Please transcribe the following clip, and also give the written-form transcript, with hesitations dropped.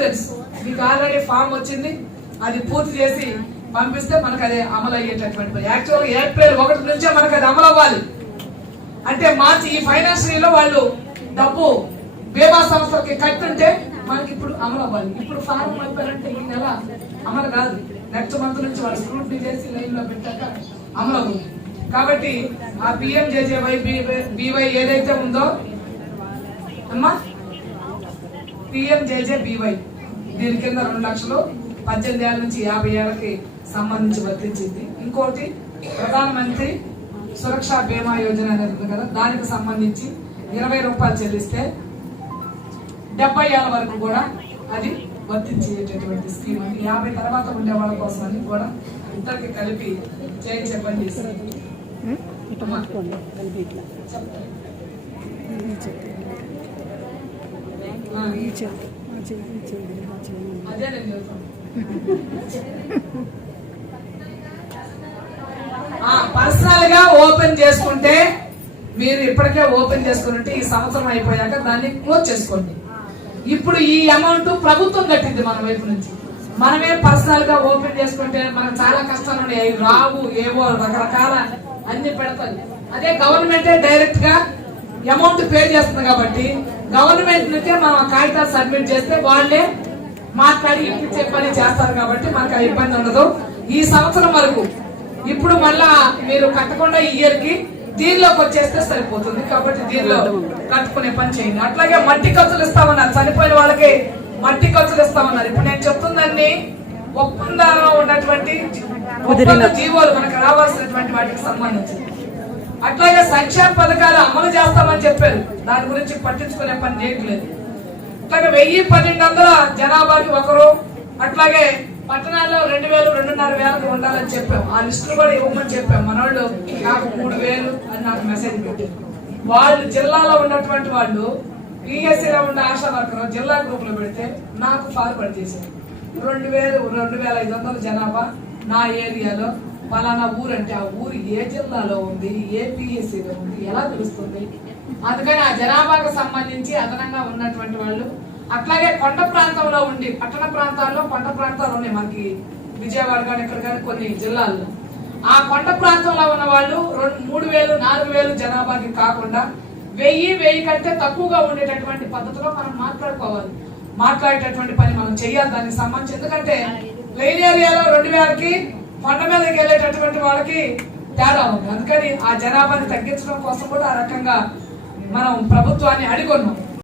Insurance మీకు already form వచ్చింది, అది పూర్తి చేసి పంపిస్తే మనకు అది అమలు అయ్యేటటువంటి యాక్చువల్గా ఏప్రిల్ 1 నుంచే మనకు అది అమలు అవ్వాలి. అంటే మార్చి ఈ ఫైనాన్షియల్ ఇయర్ లో వాళ్ళు డబ్బు బీమా సంస్థలకి కట్టుంటే మనకి ఇప్పుడు అమలు అవ్వాలి. ఇప్పుడు ఫారం అయిపోయారంటే ఈ నెల అమలు కాదు, నెక్స్ట్ మంత్ నుంచి వాళ్ళు స్క్రూటినీ చేసి లైన్ లో పెట్టాక అమలు అవుతుంది. కాబట్టి ఆ PMJJY BY ఏదైతే ఉందో అమ్మా, PMJJBY దీని కింద 2 లక్షలు 18 ఏళ్ల నుంచి 50 ఏళ్ళకి సంబంధించి వర్తించింది. ఇంకోటి ప్రధానమంత్రి సురక్ష బీమా యోజన అనేది ఉంది కదా, దానికి సంబంధించి 20 రూపాయలు చెల్లిస్తే 70 ఏళ్ల వరకు కూడా అది వర్తించేటటువంటి స్కీమ్ అని 50 తర్వాత ఉండే వాళ్ళ కోసం అని కూడా ఇద్దరికి కలిపి చెప్పండి. అదే నేను పర్సనల్ గా ఓపెన్ చేసుకుంటే మీరు ఇప్పటికే ఓపెన్ చేసుకుంటే ఈ సంవత్సరం అయిపోయాక దాన్ని క్లోజ్ చేసుకోండి. ఇప్పుడు ఈ అమౌంట్ ప్రభుత్వం కట్టింది మన వైపు నుంచి. మనమే పర్సనల్ గా ఓపెన్ చేసుకుంటే మనకు చాలా కష్టాలు ఉన్నాయి, అవి రావు, ఏవో రకరకాల అన్ని పెడతాయి. అదే గవర్నమెంటే డైరెక్ట్ గా అమౌంట్ పే చేస్తుంది కాబట్టి గవర్నమెంట్ నుంచే మనం కాగితాలు సబ్మిట్ చేస్తే వాళ్ళే మాట్లాడి ఇప్పించే పని చేస్తారు కాబట్టి మనకు ఆ ఇబ్బంది ఉండదు. ఈ సంవత్సరం వరకు ఇప్పుడు మళ్ళా మీరు కట్టకుండా ఈ ఇయర్ కి దీనిలోకి వచ్చేస్తే సరిపోతుంది. కాబట్టి దీనిలో కట్టుకునే పని చేయండి. అట్లాగే మట్టి ఖర్చులు ఇస్తామన్నారు, చనిపోయిన వాళ్ళకి మట్టి ఖర్చులు ఇస్తామన్నారు. ఇప్పుడు నేను చెప్తుందన్నీ ఒప్పందాల్లో ఉన్నటువంటి జీవోలు మనకు రావాల్సినటువంటి వాటికి సంబంధించి. అట్లాగే సంక్షేమ పథకాలు అమలు చేస్తామని చెప్పారు, దాని గురించి పట్టించుకునే పని చేయట్లేదు. అట్లాగే 1000-1200 జనాభాకి ఒకరు, అట్లాగే పట్టణాల్లో 2000 2500 ఉండాలని చెప్పాం. ఆ లిస్టులు కూడా ఇవ్వమని చెప్పాం. మనోళ్ళు నాకు 3000 అని నాకు మెసేజ్ పెట్టారు. వాళ్ళు జిల్లాలో ఉన్నటువంటి వాళ్ళు PSCలో ఉన్న ఆశా వర్కర్ జిల్లా గ్రూప్ లో పెడితే నాకు ఫార్వర్డ్ చేశారు. 2500 జనాభా నా ఏరియాలో పలానా ఊరు అంటే ఆ ఊరు ఏ జిల్లాలో ఉంది, ఏ PSCలో ఉంది, ఎలా తెలుస్తుంది? అందుకని ఆ జనాభాకు సంబంధించి అదనంగా ఉన్నటువంటి వాళ్ళు, అట్లాగే కొండ ప్రాంతంలో ఉండి పట్టణ ప్రాంతాల్లో కొండ ప్రాంతాలు ఉన్నాయి మనకి, విజయవాడ కానీ ఇక్కడ కానీ కొన్ని జిల్లాల్లో. ఆ కొండ ప్రాంతంలో ఉన్న వాళ్ళు 3000-4000 జనాభాకి కాకుండా 1000 కంటే తక్కువగా ఉండేటటువంటి పద్ధతిలో మనం మాట్లాడేటటువంటి పని మనం చేయాలి దానికి సంబంధించి. ఎందుకంటే ప్లెయిన్ ఏరియాలో 2000కి కొండ మీదకి వెళ్ళేటటువంటి వాళ్ళకి తేడా ఉంది. అందుకని ఆ జనాభాని తగ్గించడం కోసం కూడా ఆ రకంగా మనం ప్రభుత్వాన్ని అడిగొన్నాం.